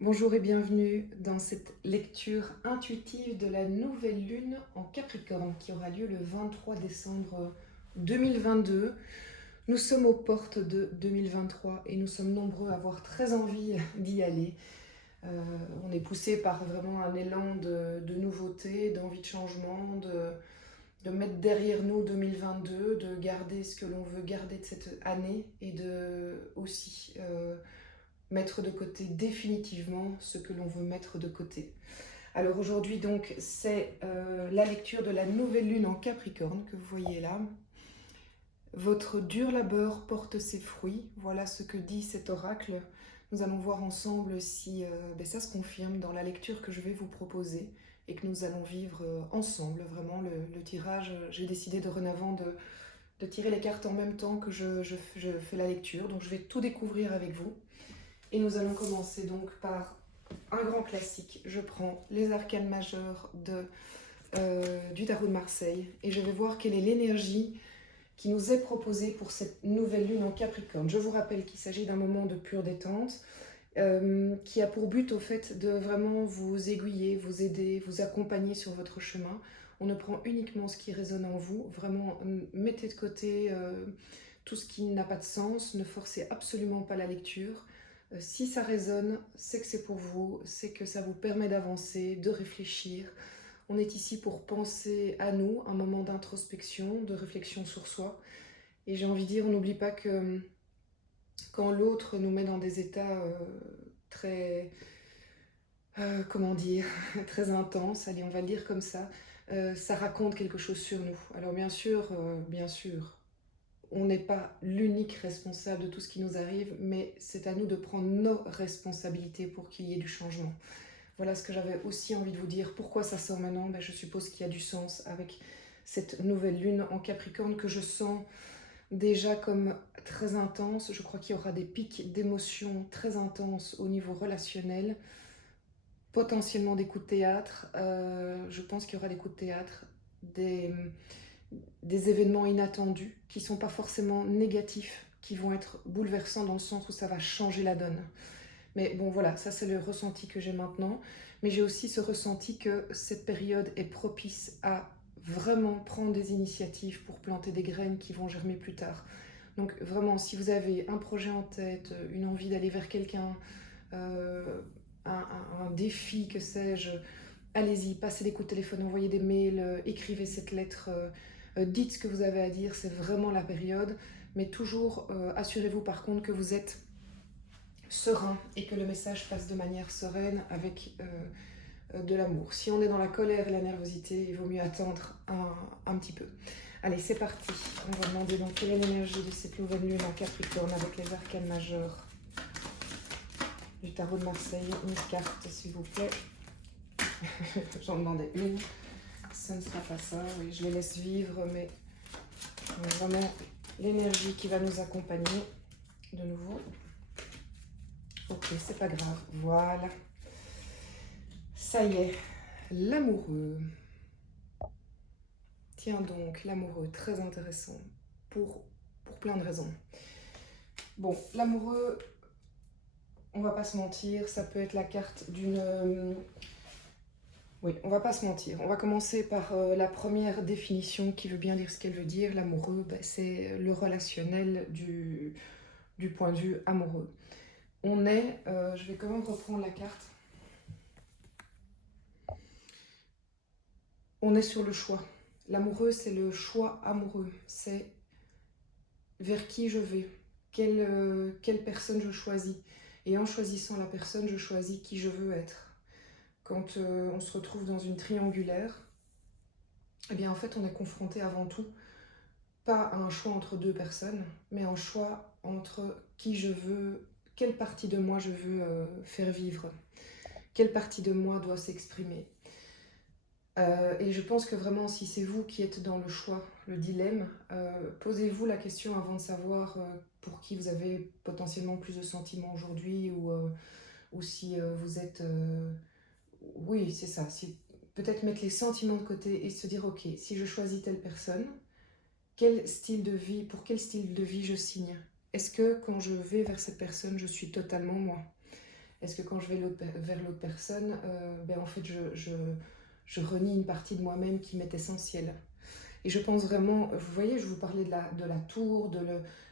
Bonjour et bienvenue dans cette lecture intuitive de la nouvelle lune en Capricorne qui aura lieu le 23 décembre 2022. Nous sommes aux portes de 2023 et nous sommes nombreux à avoir très envie d'y aller. On est poussé par vraiment un élan de nouveauté, d'envie de changement, de mettre derrière nous 2022, de garder ce que l'on veut garder de cette année et de aussi mettre de côté définitivement ce que l'on veut mettre de côté. Alors aujourd'hui donc c'est la lecture de la nouvelle lune en Capricorne que vous voyez là. Votre dur labeur porte ses fruits, voilà ce que dit cet oracle. Nous allons voir ensemble si ça se confirme dans la lecture que je vais vous proposer et que nous allons vivre ensemble. Vraiment le tirage, j'ai décidé dorénavant de tirer les cartes en même temps que je fais la lecture, donc je vais tout découvrir avec vous. Et nous allons commencer donc par un grand classique. Je prends les arcanes majeures du tarot de Marseille et je vais voir quelle est l'énergie qui nous est proposée pour cette nouvelle lune en Capricorne. Je vous rappelle qu'il s'agit d'un moment de pure détente qui a pour but au fait de vraiment vous aiguiller, vous aider, vous accompagner sur votre chemin. On ne prend uniquement ce qui résonne en vous. Vraiment, mettez de côté tout ce qui n'a pas de sens. Ne forcez absolument pas la lecture. Si ça résonne, c'est que c'est pour vous, c'est que ça vous permet d'avancer, de réfléchir. On est ici pour penser à nous, un moment d'introspection, de réflexion sur soi. Et j'ai envie de dire, on n'oublie pas que quand l'autre nous met dans des états très, comment dire, très intenses, allez, on va le dire comme ça raconte quelque chose sur nous. Alors bien sûr, on n'est pas l'unique responsable de tout ce qui nous arrive, mais c'est à nous de prendre nos responsabilités pour qu'il y ait du changement. Voilà ce que j'avais aussi envie de vous dire. Pourquoi ça sort maintenant? Je suppose qu'il y a du sens avec cette nouvelle lune en Capricorne que je sens déjà comme très intense. Je crois qu'il y aura des pics d'émotions très intenses au niveau relationnel, potentiellement des coups de théâtre. Je pense qu'il y aura des coups de théâtre, des événements inattendus qui ne sont pas forcément négatifs, qui vont être bouleversants dans le sens où ça va changer la donne. Mais bon voilà, ça c'est le ressenti que j'ai maintenant. Mais j'ai aussi ce ressenti que cette période est propice à vraiment prendre des initiatives pour planter des graines qui vont germer plus tard. Donc vraiment, si vous avez un projet en tête, une envie d'aller vers quelqu'un, euh, un défi, que sais-je, allez-y, passez des coups de téléphone, envoyez des mails, écrivez cette lettre, dites ce que vous avez à dire, c'est vraiment la période. Mais toujours, assurez-vous par contre que vous êtes serein et que le message passe de manière sereine avec de l'amour. Si on est dans la colère et la nervosité, il vaut mieux attendre un petit peu. Allez, c'est parti. On va demander donc quelle est l'énergie de cette nouvelle lune en Capricorne avec les arcanes majeures du tarot de Marseille. Une carte, s'il vous plaît. J'en demandais une. Ce ne sera pas ça. Oui, je les laisse vivre, mais vraiment l'énergie qui va nous accompagner de nouveau. Ok, c'est pas grave. Voilà. Ça y est, l'amoureux. Tiens donc, l'amoureux, très intéressant, pour plein de raisons. Bon, l'amoureux, on va pas se mentir, ça peut être la carte d'une... Oui, on va pas se mentir. On va commencer par la première définition qui veut bien dire ce qu'elle veut dire. L'amoureux, c'est le relationnel du point de vue amoureux. On est, je vais quand même reprendre la carte. On est sur le choix. L'amoureux, c'est le choix amoureux. C'est vers qui je vais, quelle personne je choisis. Et en choisissant la personne, je choisis qui je veux être. Quand on se retrouve dans une triangulaire, eh bien en fait on est confronté avant tout, pas à un choix entre deux personnes, mais un choix entre qui je veux, quelle partie de moi je veux faire vivre, quelle partie de moi doit s'exprimer. Et je pense que vraiment, si c'est vous qui êtes dans le choix, le dilemme, posez-vous la question avant de savoir pour qui vous avez potentiellement plus de sentiments aujourd'hui ou si vous êtes... oui, c'est ça. Si, peut-être mettre les sentiments de côté et se dire, ok, si je choisis telle personne, quel style de vie, pour quel style de vie je signe? Est-ce que quand je vais vers cette personne, je suis totalement moi? Est-ce que quand je vais vers l'autre personne, en fait, je renie une partie de moi-même qui m'est essentielle. Et je pense vraiment, vous voyez, je vous parlais de la tour,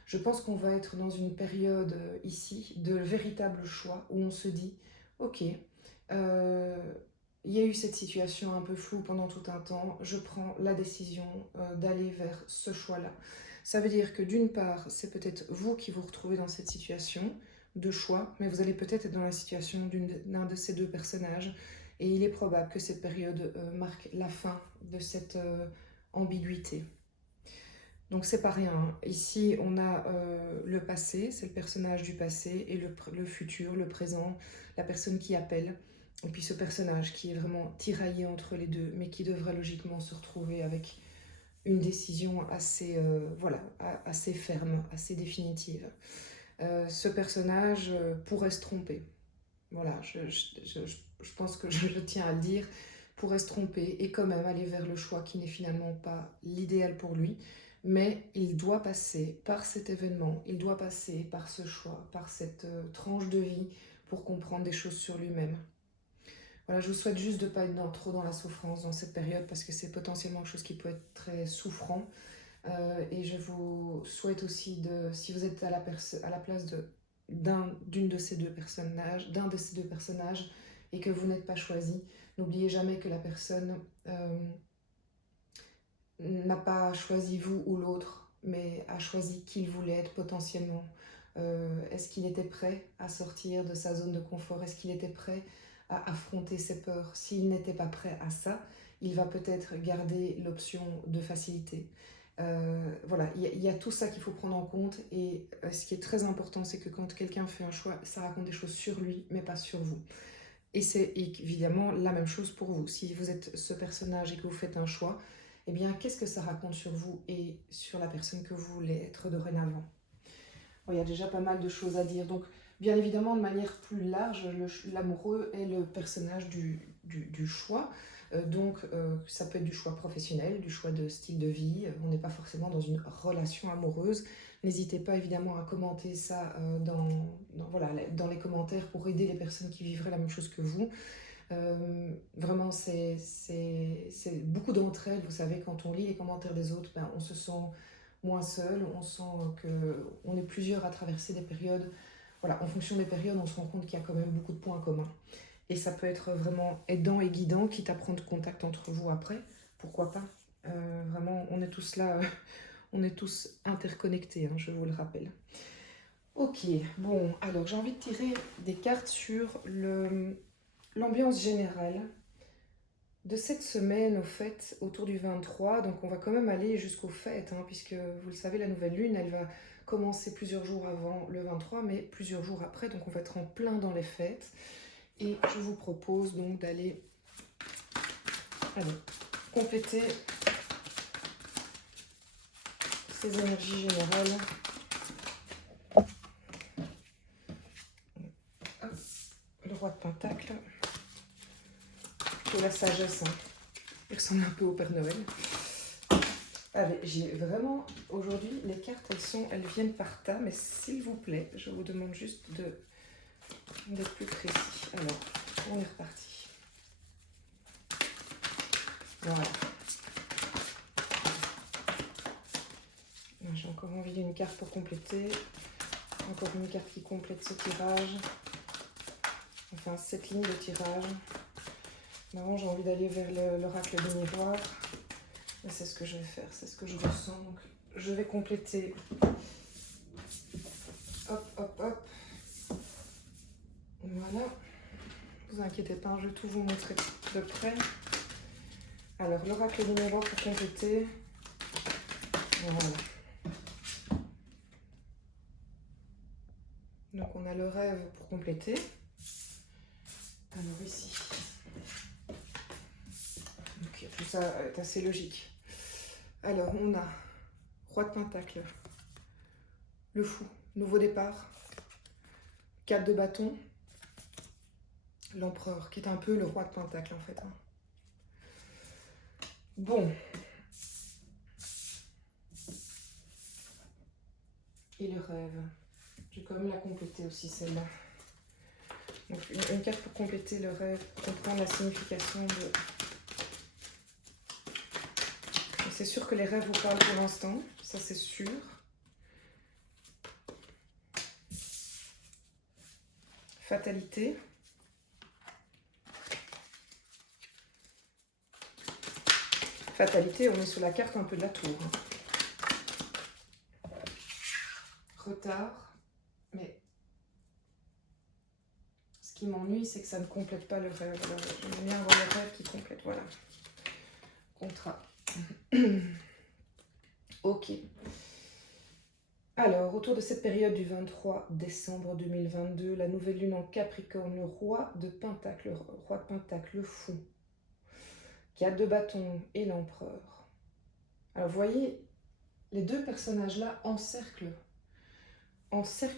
je pense qu'on va être dans une période ici de véritable choix où on se dit, ok, il y a eu cette situation un peu floue pendant tout un temps, je prends la décision d'aller vers ce choix-là. Ça veut dire que d'une part, c'est peut-être vous qui vous retrouvez dans cette situation de choix, mais vous allez peut-être être dans la situation d'un de ces deux personnages, et il est probable que cette période marque la fin de cette ambiguïté. Donc c'est pas rien. Ici, on a le passé, c'est le personnage du passé, et le futur, le présent, la personne qui appelle. Et puis ce personnage qui est vraiment tiraillé entre les deux, mais qui devrait logiquement se retrouver avec une décision assez, assez ferme, assez définitive. Ce personnage pourrait se tromper. Voilà, je pense que je tiens à le dire, pourrait se tromper et quand même aller vers le choix qui n'est finalement pas l'idéal pour lui, mais il doit passer par cet événement, il doit passer par ce choix, par cette tranche de vie pour comprendre des choses sur lui-même. Voilà, je vous souhaite juste de ne pas être trop dans la souffrance dans cette période parce que c'est potentiellement quelque chose qui peut être très souffrant. Et je vous souhaite aussi, si vous êtes à la place d'une de ces deux personnages, d'un de ces deux personnages, et que vous n'êtes pas choisi, n'oubliez jamais que la personne n'a pas choisi vous ou l'autre, mais a choisi qui il voulait être potentiellement. Est-ce qu'il était prêt à sortir de sa zone de confort? Est-ce qu'il était prêt à affronter ses peurs? S'il n'était pas prêt à ça, il va peut-être garder l'option de facilité. Voilà, il y a tout ça qu'il faut prendre en compte, et ce qui est très important, c'est que quand quelqu'un fait un choix, ça raconte des choses sur lui, mais pas sur vous. Et c'est évidemment la même chose pour vous. Si vous êtes ce personnage et que vous faites un choix, eh bien, qu'est-ce que ça raconte sur vous et sur la personne que vous voulez être dorénavant? Bon, il y a déjà pas mal de choses à dire. Donc, bien évidemment, de manière plus large, l'amoureux est le personnage du choix. Ça peut être du choix professionnel, du choix de style de vie. On n'est pas forcément dans une relation amoureuse. N'hésitez pas évidemment à commenter ça dans les commentaires pour aider les personnes qui vivraient la même chose que vous. Vraiment, c'est beaucoup d'entre elles, vous savez, quand on lit les commentaires des autres, on se sent moins seul, on sent qu'on est plusieurs à traverser des périodes. Voilà, en fonction des périodes, on se rend compte qu'il y a quand même beaucoup de points communs. Et ça peut être vraiment aidant et guidant, quitte à prendre contact entre vous après, pourquoi pas. Vraiment, on est tous là, on est tous interconnectés, hein, je vous le rappelle. Ok, bon, alors j'ai envie de tirer des cartes sur l'ambiance générale de cette semaine, au fait, autour du 23. Donc on va quand même aller jusqu'aux fêtes, hein, puisque vous le savez, la nouvelle lune, elle va commencer plusieurs jours avant le 23, mais plusieurs jours après, donc on va être en plein dans les fêtes. Et je vous propose donc d'aller compléter ces énergies générales. Hop, le roi de Pentacle. Plutôt la sagesse, hein. Il ressemble un peu au Père Noël. Allez, j'ai vraiment... Aujourd'hui, les cartes, elles viennent par tas, mais s'il vous plaît, je vous demande juste d'être plus précis. Alors, on est reparti. Voilà. J'ai encore envie d'une carte pour compléter. Encore une carte qui complète ce tirage. Enfin, cette ligne de tirage. Maintenant, j'ai envie d'aller vers l'oracle des miroirs. Et c'est ce que je vais faire, c'est ce que je ressens. Donc, je vais compléter. Hop, hop, hop. Voilà. Ne vous inquiétez pas, je vais tout vous montrer de près. Alors, l'oracle des miroirs pour compléter. Voilà. Donc, on a le rêve pour compléter. Alors, ici. Donc, tout ça est assez logique. Alors, on a roi de Pentacle, le fou, nouveau départ, 4 de bâton, l'empereur, qui est un peu le roi de Pentacle, en fait. Bon. Et le rêve. Je vais quand même la compléter aussi, celle-là. Donc une carte pour compléter le rêve, pour comprendre la signification de... C'est sûr que les rêves vous parlent pour l'instant, ça c'est sûr. Fatalité. Fatalité, on est sur la carte un peu de la tour. Retard, mais ce qui m'ennuie, c'est que ça ne complète pas le rêve. Alors, j'aime bien avoir le rêve qui complète, voilà. Contrat. Ok. Alors, autour de cette période du 23 décembre 2022, la nouvelle lune en Capricorne, le roi de Pentacle, le fou, qui a 2 bâtons, et l'empereur. Alors, vous voyez, les 2 personnages-là encerclent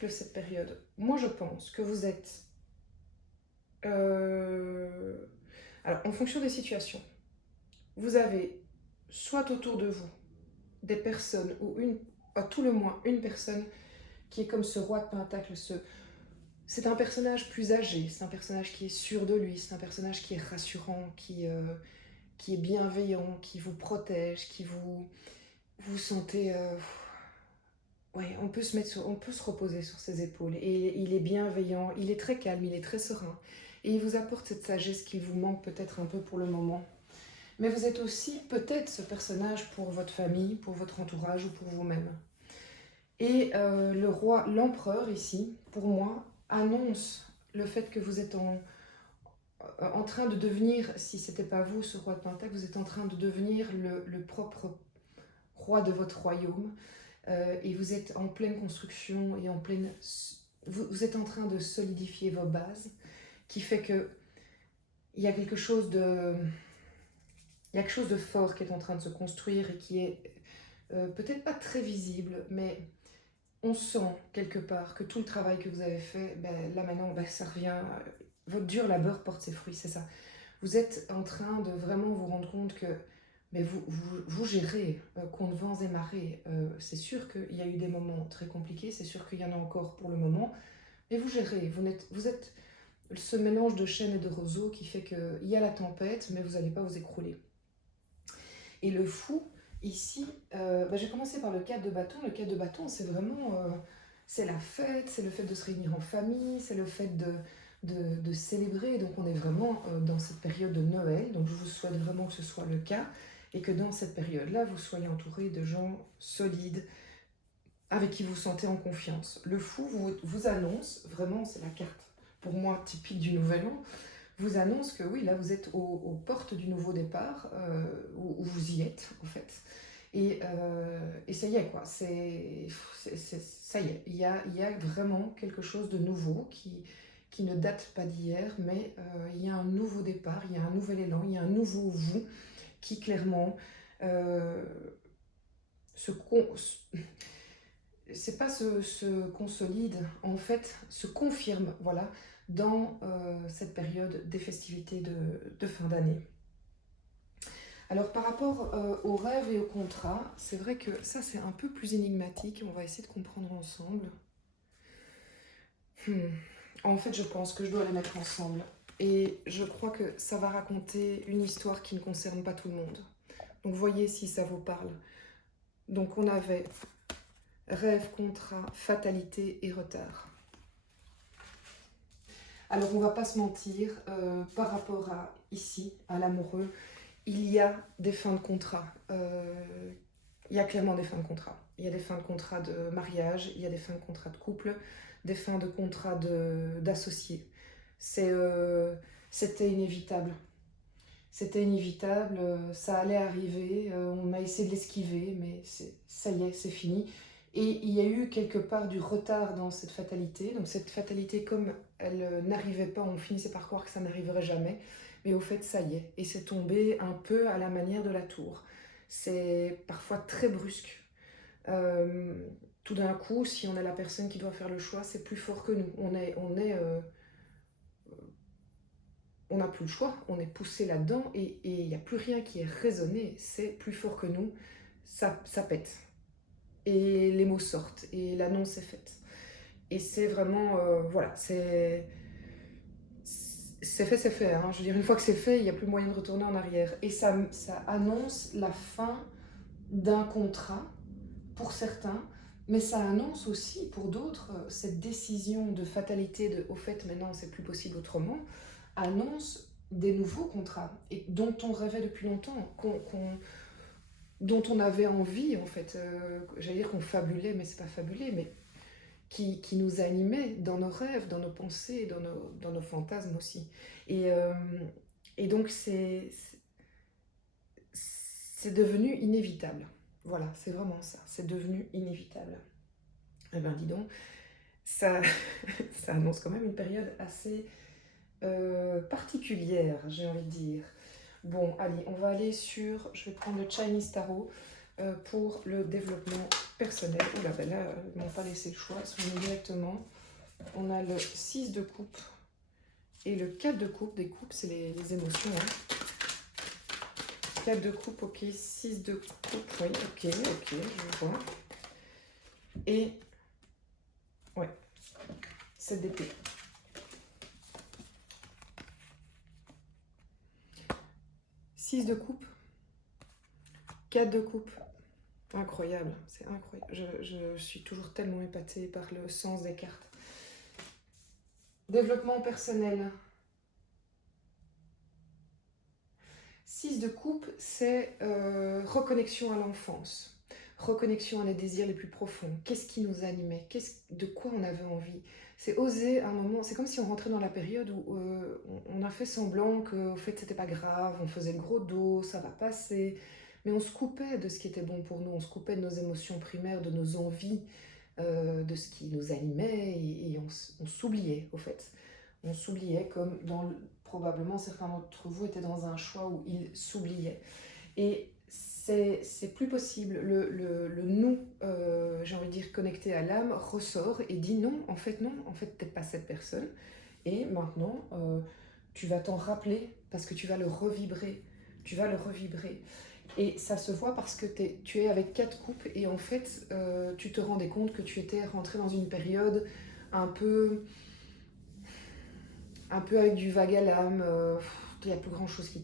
cette période. Moi, je pense que vous êtes... Alors, en fonction des situations, vous avez soit autour de vous des personnes, ou à tout le moins une personne qui est comme ce roi de Pentacle. C'est un personnage plus âgé, c'est un personnage qui est sûr de lui, c'est un personnage qui est rassurant, qui est bienveillant, qui vous protège, qui vous sentez... Ouais, on peut se reposer sur ses épaules. Et il est bienveillant, il est très calme, il est très serein. Et il vous apporte cette sagesse qui vous manque peut-être un peu pour le moment. Mais vous êtes aussi peut-être ce personnage pour votre famille, pour votre entourage ou pour vous-même. Et le roi, l'empereur ici, pour moi, annonce le fait que vous êtes en train de devenir, si ce n'était pas vous, ce roi de Pentacle, vous êtes en train de devenir le propre roi de votre royaume. Et vous êtes en pleine construction et en pleine... Vous êtes en train de solidifier vos bases, qui fait que il y a quelque chose de... Il y a quelque chose de fort qui est en train de se construire et qui est peut-être pas très visible, mais on sent quelque part que tout le travail que vous avez fait, ben, là maintenant, ben, ça revient... Votre dur labeur porte ses fruits, c'est ça. Vous êtes en train de vraiment vous rendre compte que mais vous gérez contre vents et marées. C'est sûr qu'il y a eu des moments très compliqués, c'est sûr qu'il y en a encore pour le moment, mais vous gérez. Vous êtes ce mélange de chêne et de roseau qui fait qu'il y a la tempête, mais vous n'allez pas vous écrouler. Et le fou, ici, j'ai commencé par le 4 de bâton. Le 4 de bâton, c'est vraiment... c'est la fête, c'est le fait de se réunir en famille, c'est le fait de célébrer. Donc on est vraiment dans cette période de Noël. Donc je vous souhaite vraiment que ce soit le cas et que dans cette période-là, vous soyez entouré de gens solides, avec qui vous vous sentez en confiance. Le fou vous annonce, vraiment c'est la carte pour moi typique du Nouvel An, vous annonce que oui, là vous êtes aux portes du nouveau départ, où vous y êtes en fait. Et ça y est quoi, ça y est, il y a vraiment quelque chose de nouveau qui ne date pas d'hier, mais il y a un nouveau départ, il y a un nouvel élan, il y a un nouveau vous qui clairement c'est pas se consolide, en fait se confirme, voilà, dans cette période des festivités de fin d'année. Alors par rapport aux rêves et aux contrats, c'est vrai que ça c'est un peu plus énigmatique, on va essayer de comprendre ensemble. En fait je pense que je dois les mettre ensemble, et je crois que ça va raconter une histoire qui ne concerne pas tout le monde. Donc voyez si ça vous parle. Donc on avait rêve, contrat, fatalité et retard. Alors on va pas se mentir, par rapport à ici, à l'amoureux, il y a des fins de contrat. Il y a clairement des fins de contrat. Il y a des fins de contrat de mariage, il y a des fins de contrat de couple, des fins de contrat d'associés. C'était inévitable. C'était inévitable, ça allait arriver, on a essayé de l'esquiver, mais ça y est, c'est fini. Et il y a eu quelque part du retard dans cette fatalité. Donc cette fatalité, comme elle n'arrivait pas, on finissait par croire que ça n'arriverait jamais. Mais au fait, ça y est. Et c'est tombé un peu à la manière de la tour. C'est parfois très brusque. Tout d'un coup, si on est la personne qui doit faire le choix, c'est plus fort que nous. On n'a plus le choix, on est poussé là-dedans et il n'y a plus rien qui est raisonné, c'est plus fort que nous, ça pète. Et les mots sortent et l'annonce est faite. Et c'est vraiment, voilà, c'est c'est fait, c'est fait. Hein. Je veux dire, une fois que c'est fait, il n'y a plus moyen de retourner en arrière. Et ça annonce la fin d'un contrat pour certains, mais ça annonce aussi pour d'autres cette décision de fatalité de au fait maintenant c'est plus possible autrement, annonce des nouveaux contrats et dont on rêvait depuis longtemps, dont on avait envie en fait, j'allais dire qu'on fabulait, mais c'est pas fabulé, mais qui nous animait dans nos rêves, dans nos pensées, dans nos fantasmes aussi. Et, euh, et donc c'est devenu inévitable. Voilà, c'est vraiment ça, c'est devenu inévitable. Eh ben dis donc, ça, ça annonce quand même une période assez particulière, j'ai envie de dire. Bon, allez, on va aller sur, je vais prendre le Chinese Tarot pour le développement personnel. Oula, ben là, ils m'ont pas laissé le choix, ils sont venus directement. On a le 6 de coupe et le 4 de coupe. Des coupes, c'est les émotions. Hein. 4 de coupe, ok. 6 de coupe, oui, ok, je vois. Et, ouais, 7 d'épée. 6 de coupe, 4 de coupe. Incroyable, c'est incroyable. Je suis toujours tellement épatée par le sens des cartes. Développement personnel. 6 de coupe, c'est reconnexion à l'enfance. Reconnexion à les désirs les plus profonds. Qu'est-ce qui nous animait? De quoi on avait envie? C'est oser un moment, c'est comme si on rentrait dans la période où on a fait semblant que au fait c'était pas grave, on faisait le gros dos, ça va passer, mais on se coupait de ce qui était bon pour nous, on se coupait de nos émotions primaires, de nos envies, de ce qui nous animait et on s'oubliait au fait. On s'oubliait comme probablement certains d'entre vous étaient dans un choix où ils s'oubliaient. Et c'est plus possible. Le nous, j'ai envie de dire connecté à l'âme, ressort et dit non, en fait, t'es pas cette personne. Et maintenant, tu vas t'en rappeler parce que tu vas le revibrer. Tu vas le revibrer. Et ça se voit parce que tu es avec 4 coupes et en fait, tu te rendais compte que tu étais rentré dans une période un peu, un peu avec du vague à l'âme. Il n'y a plus grand chose qui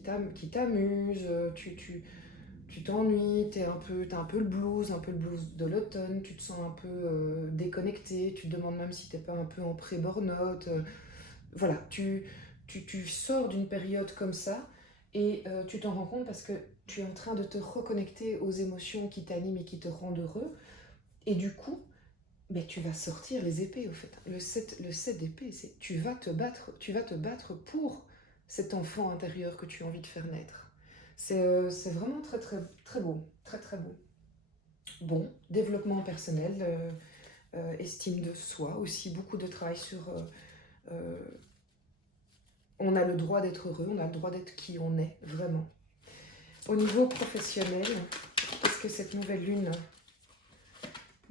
t'amuse. Tu t'ennuies, t'as un peu le blues de l'automne, tu te sens un peu déconnecté, tu te demandes même si t'es pas un peu en pré-burnout. Voilà, tu sors d'une période comme ça et tu t'en rends compte parce que tu es en train de te reconnecter aux émotions qui t'animent et qui te rendent heureux. Et du coup, ben, tu vas sortir les épées au fait. Le 7 d'épée, c'est tu vas te battre pour cet enfant intérieur que tu as envie de faire naître. C'est vraiment très très très beau, très très beau. Bon, développement personnel, estime de soi, aussi beaucoup de travail sur... euh, on a le droit d'être heureux, on a le droit d'être qui on est, vraiment. Au niveau professionnel, qu'est-ce que cette nouvelle lune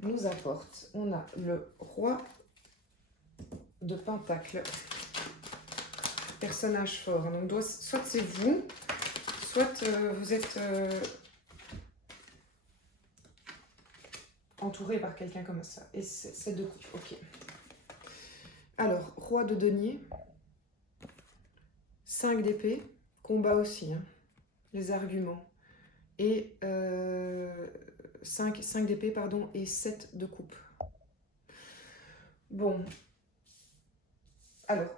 nous apporte? On a le roi de Pentacle, personnage fort. Donc, soit c'est vous, soit vous êtes entouré par quelqu'un comme ça. Et c'est de coupe, ok. Alors, roi de denier, 5 d'épée, combat aussi, hein, les arguments. Et 5 d'épée, pardon, et 7 de coupe. Bon, alors,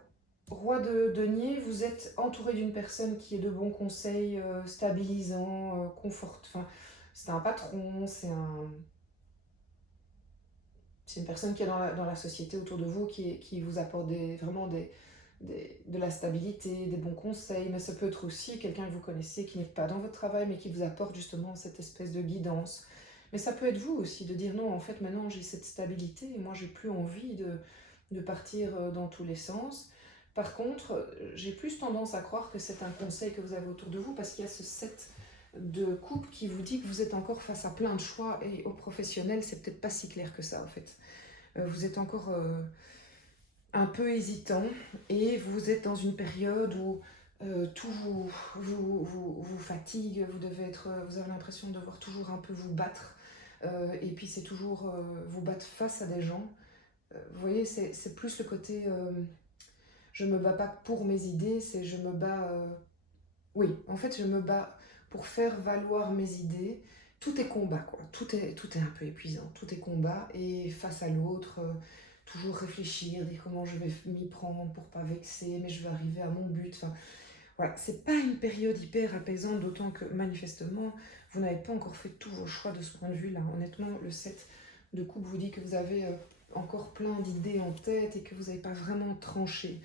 roi de denier, vous êtes entouré d'une personne qui est de bons conseils, stabilisant, confort. Enfin, c'est un patron, c'est une personne qui est dans la société autour de vous, qui vous apporte vraiment de la stabilité, des bons conseils, mais ça peut être aussi quelqu'un que vous connaissez qui n'est pas dans votre travail, mais qui vous apporte justement cette espèce de guidance. Mais ça peut être vous aussi, de dire non, en fait maintenant j'ai cette stabilité et moi j'ai plus envie de partir dans tous les sens. Par contre, j'ai plus tendance à croire que c'est un conseil que vous avez autour de vous parce qu'il y a ce 7 de coupe qui vous dit que vous êtes encore face à plein de choix et au professionnel, c'est peut-être pas si clair que ça en fait. Vous êtes encore un peu hésitant et vous êtes dans une période où tout vous fatigue, vous avez l'impression de devoir toujours un peu vous battre et puis c'est toujours vous battre face à des gens. Vous voyez, c'est plus le côté Je me bats pas pour mes idées, c'est je me bats... oui, en fait, je me bats pour faire valoir mes idées. Tout est combat, quoi. Tout est un peu épuisant. Tout est combat. Et face à l'autre, toujours réfléchir, dire comment je vais m'y prendre pour pas vexer, mais je vais arriver à mon but. Enfin, voilà, c'est pas une période hyper apaisante, d'autant que manifestement, vous n'avez pas encore fait tous vos choix de ce point de vue-là. Honnêtement, le 7 de coupe vous dit que vous avez encore plein d'idées en tête et que vous n'avez pas vraiment tranché.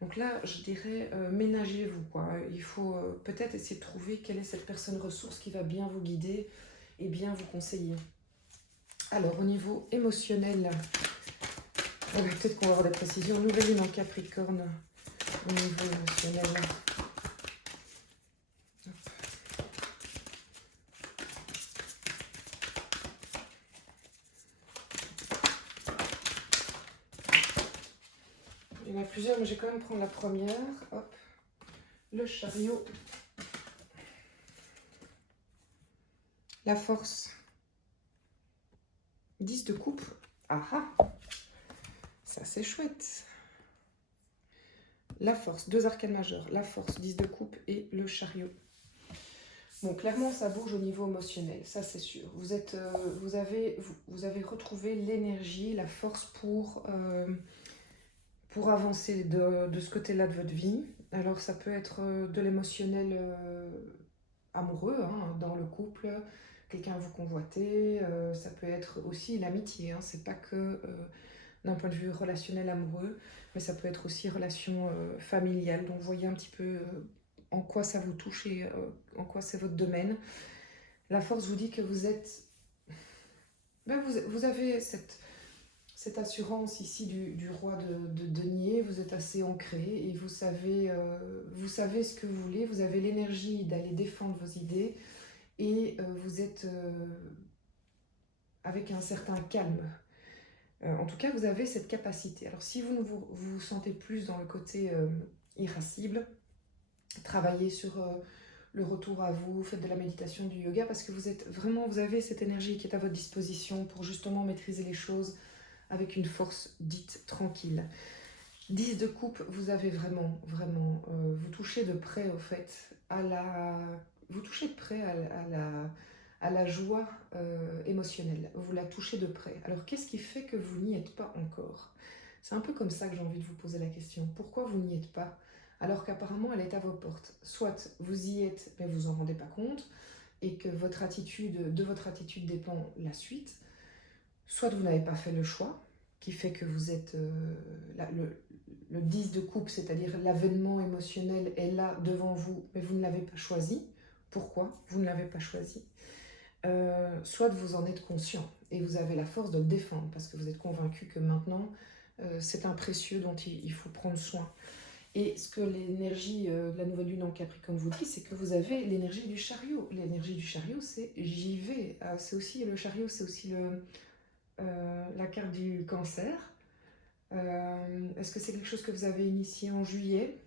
Donc là, je dirais, ménagez-vous, quoi. Il faut peut-être essayer de trouver quelle est cette personne ressource qui va bien vous guider et bien vous conseiller. Alors, au niveau émotionnel, peut-être qu'on va avoir des précisions. Nouvelle lune en Capricorne, au niveau émotionnel. Il y en a plusieurs, mais je vais quand même prendre la première. Hop, le chariot. La force. 10 de coupe. Ah ah, ça c'est chouette. La force, 2 arcanes majeurs. La force, 10 de coupe et le chariot. Bon, clairement, ça bouge au niveau émotionnel, ça c'est sûr. Vous avez retrouvé l'énergie, la force pour avancer de ce côté-là de votre vie. Alors, ça peut être de l'émotionnel amoureux, hein, dans le couple, quelqu'un à vous convoiter. Ça peut être aussi l'amitié, hein, c'est pas que d'un point de vue relationnel amoureux, mais ça peut être aussi relation familiale. Donc, voyez un petit peu en quoi ça vous touche et en quoi c'est votre domaine. La force vous dit que vous êtes... vous avez cette assurance ici du roi de denier, vous êtes assez ancré et vous savez ce que vous voulez, vous avez l'énergie d'aller défendre vos idées et vous êtes avec un certain calme. En tout cas, vous avez cette capacité. Alors, si vous vous sentez plus dans le côté irascible, travaillez sur le retour à vous, faites de la méditation, du yoga, parce que vous avez cette énergie qui est à votre disposition pour justement maîtriser les choses avec une force dite tranquille. 10 de coupe, vous avez vraiment, vous touchez de près au fait vous touchez de près à la joie émotionnelle, vous la touchez de près. Alors qu'est-ce qui fait que vous n'y êtes pas encore? C'est un peu comme ça que j'ai envie de vous poser la question. Pourquoi vous n'y êtes pas alors qu'apparemment elle est à vos portes? Soit vous y êtes mais vous en rendez pas compte et que de votre attitude dépend la suite, soit vous n'avez pas fait le choix qui fait que vous êtes le 10 de coupe, c'est-à-dire l'avènement émotionnel est là devant vous, mais vous ne l'avez pas choisi. Pourquoi vous ne l'avez pas choisi? Soit vous en êtes conscient et vous avez la force de le défendre parce que vous êtes convaincu que maintenant c'est un précieux dont il faut prendre soin. Et ce que l'énergie de la nouvelle lune en Capricorne vous dit, c'est que vous avez l'énergie du chariot. L'énergie du chariot, c'est j'y vais. C'est aussi le chariot, c'est aussi la carte du cancer. Est-ce que c'est quelque chose que vous avez initié en juillet,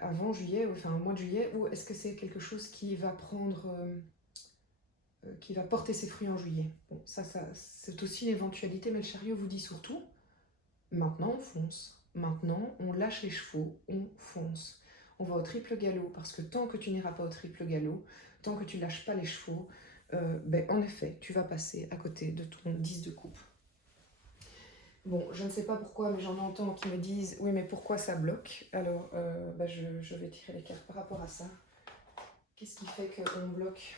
avant juillet, enfin au mois de juillet, ou est-ce que c'est quelque chose qui va qui va porter ses fruits en juillet? Bon, ça c'est aussi une éventualité, mais le chariot vous dit surtout, maintenant on fonce, maintenant on lâche les chevaux, on fonce. On va au triple galop, parce que tant que tu n'iras pas au triple galop, tant que tu lâches pas les chevaux, en effet, tu vas passer à côté de ton 10 de coupe. Bon, je ne sais pas pourquoi, mais j'en entends qui me disent « Oui, mais pourquoi ça bloque ?» Alors, je vais tirer les cartes par rapport à ça. Qu'est-ce qui fait qu'on bloque?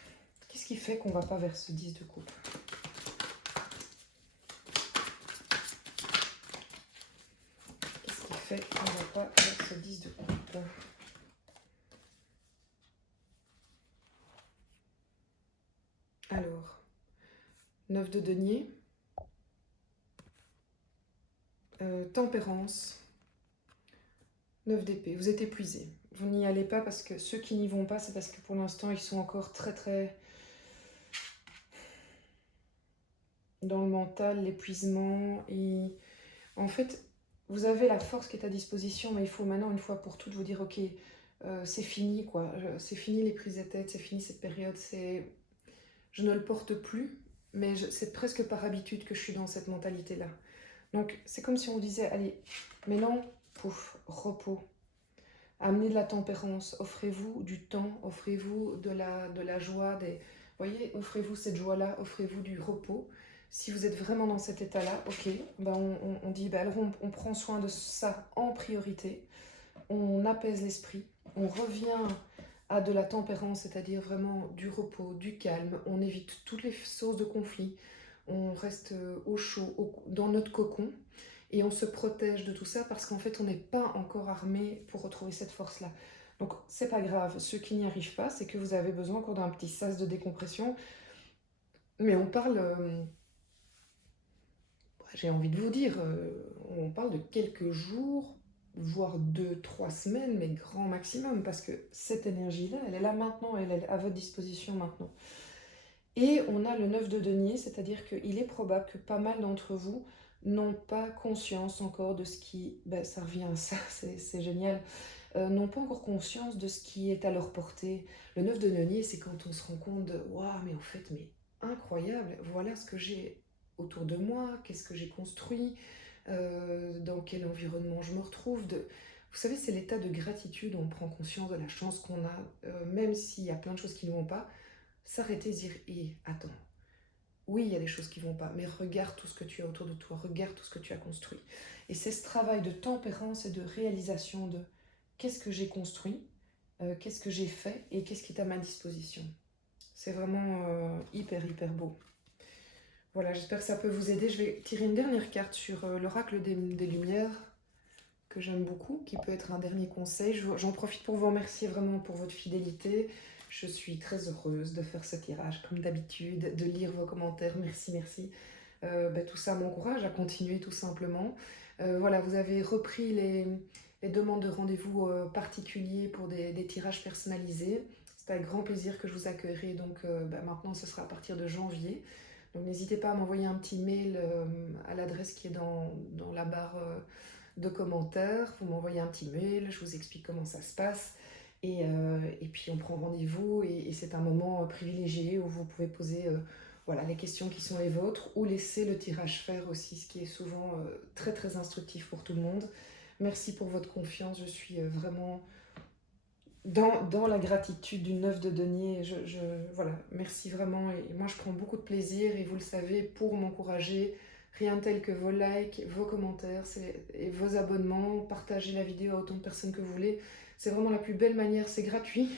Qu'est-ce qui fait qu'on ne va pas vers ce 10 de coupe? Qu'est-ce qui fait qu'on ne va pas vers ce 10 de coupe? Alors, 9 de denier. Tempérance. 9 d'épée. Vous êtes épuisé. Vous n'y allez pas parce que ceux qui n'y vont pas, c'est parce que pour l'instant, ils sont encore très dans le mental, l'épuisement. En fait, vous avez la force qui est à disposition, mais il faut maintenant, une fois pour toutes, vous dire, ok, c'est fini, quoi. C'est fini les prises de tête, c'est fini cette période. Je ne le porte plus, mais c'est presque par habitude que je suis dans cette mentalité-là. Donc, c'est comme si on disait, allez, maintenant, pouf, repos. Amenez de la tempérance, offrez-vous du temps, offrez-vous de la joie, voyez, offrez-vous cette joie-là, offrez-vous du repos. Si vous êtes vraiment dans cet état-là, ok, ben on dit, ben alors on prend soin de ça en priorité, on apaise l'esprit, on revient à de la tempérance, c'est-à-dire vraiment du repos, du calme, on évite toutes les sources de conflit, on reste au chaud, dans notre cocon, et on se protège de tout ça parce qu'en fait on n'est pas encore armé pour retrouver cette force-là. Donc c'est pas grave, ceux qui n'y arrivent pas, c'est que vous avez besoin encore d'un petit sas de décompression. Mais on parle, j'ai envie de vous dire, on parle de quelques jours, voire 2, 3 semaines, mais grand maximum, parce que cette énergie-là, elle est là maintenant, elle est à votre disposition maintenant. Et on a le 9 de denier, c'est-à-dire qu'il est probable que pas mal d'entre vous n'ont pas conscience encore de ce qui, ben, ça revient à ça, c'est génial, n'ont pas encore conscience de ce qui est à leur portée. Le 9 de denier, c'est quand on se rend compte de « Waouh, mais en fait, mais incroyable, voilà ce que j'ai autour de moi, qu'est-ce que j'ai construit, dans quel environnement je me retrouve. » Vous savez, c'est l'état de gratitude où on prend conscience de la chance qu'on a, même s'il y a plein de choses qui ne vont pas, s'arrêter et dire « Hé, attends, oui, il y a des choses qui ne vont pas, mais regarde tout ce que tu as autour de toi, regarde tout ce que tu as construit. » Et c'est ce travail de tempérance et de réalisation de qu'est-ce que j'ai construit, qu'est-ce que j'ai fait et qu'est-ce qui est à ma disposition. C'est vraiment hyper, hyper beau. Voilà, j'espère que ça peut vous aider. Je vais tirer une dernière carte sur l'oracle des Lumières, que j'aime beaucoup, qui peut être un dernier conseil. J'en profite pour vous remercier vraiment pour votre fidélité. Je suis très heureuse de faire ce tirage, comme d'habitude, de lire vos commentaires. Merci, merci. Tout ça m'encourage à continuer tout simplement. Voilà, vous avez repris les demandes de rendez-vous particuliers pour des tirages personnalisés. C'est avec grand plaisir que je vous accueillerai. Donc maintenant, ce sera à partir de janvier. Donc n'hésitez pas à m'envoyer un petit mail à l'adresse qui est dans la barre de commentaires. Vous m'envoyez un petit mail, je vous explique comment ça se passe. Et puis on prend rendez-vous et c'est un moment privilégié où vous pouvez poser voilà, les questions qui sont les vôtres ou laisser le tirage faire aussi, ce qui est souvent très très instructif pour tout le monde. Merci pour votre confiance, je suis vraiment dans la gratitude du 9 de denier. Voilà, merci vraiment et moi je prends beaucoup de plaisir et vous le savez, pour m'encourager, rien de tel que vos likes, vos commentaires et vos abonnements, partagez la vidéo à autant de personnes que vous voulez. C'est vraiment la plus belle manière, c'est gratuit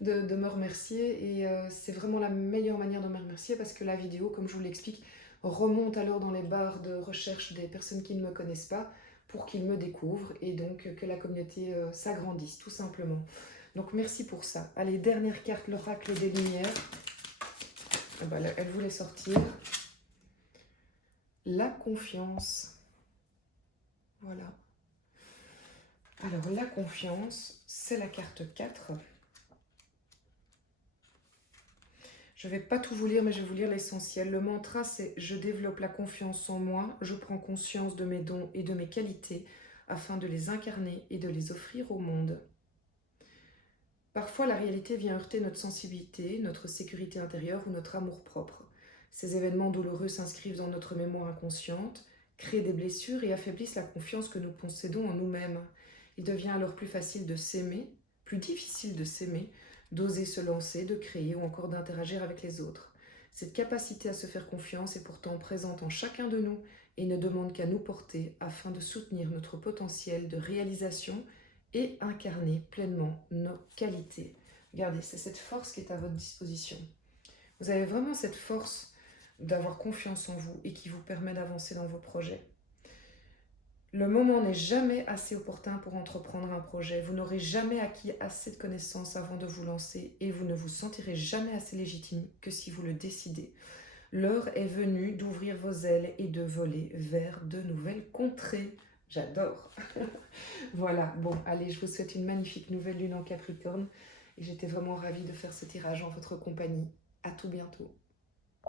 de me remercier et c'est vraiment la meilleure manière de me remercier parce que la vidéo, comme je vous l'explique, remonte alors dans les barres de recherche des personnes qui ne me connaissent pas pour qu'ils me découvrent et donc que la communauté s'agrandisse tout simplement. Donc merci pour ça. Allez, dernière carte, l'oracle des Lumières. Elle voulait sortir. La confiance. Voilà. Alors la confiance, c'est la carte 4. Je ne vais pas tout vous lire, mais je vais vous lire l'essentiel. Le mantra, c'est « Je développe la confiance en moi, je prends conscience de mes dons et de mes qualités afin de les incarner et de les offrir au monde. » Parfois, la réalité vient heurter notre sensibilité, notre sécurité intérieure ou notre amour-propre. Ces événements douloureux s'inscrivent dans notre mémoire inconsciente, créent des blessures et affaiblissent la confiance que nous possédons en nous-mêmes. Il devient alors plus facile de s'aimer, plus difficile de s'aimer, d'oser se lancer, de créer ou encore d'interagir avec les autres. Cette capacité à se faire confiance est pourtant présente en chacun de nous et ne demande qu'à nous porter afin de soutenir notre potentiel de réalisation et incarner pleinement nos qualités. Regardez, c'est cette force qui est à votre disposition. Vous avez vraiment cette force d'avoir confiance en vous et qui vous permet d'avancer dans vos projets. Le moment n'est jamais assez opportun pour entreprendre un projet. Vous n'aurez jamais acquis assez de connaissances avant de vous lancer et vous ne vous sentirez jamais assez légitime que si vous le décidez. L'heure est venue d'ouvrir vos ailes et de voler vers de nouvelles contrées. J'adore. Voilà, bon, allez, je vous souhaite une magnifique nouvelle lune en Capricorne et j'étais vraiment ravie de faire ce tirage en votre compagnie. À tout bientôt.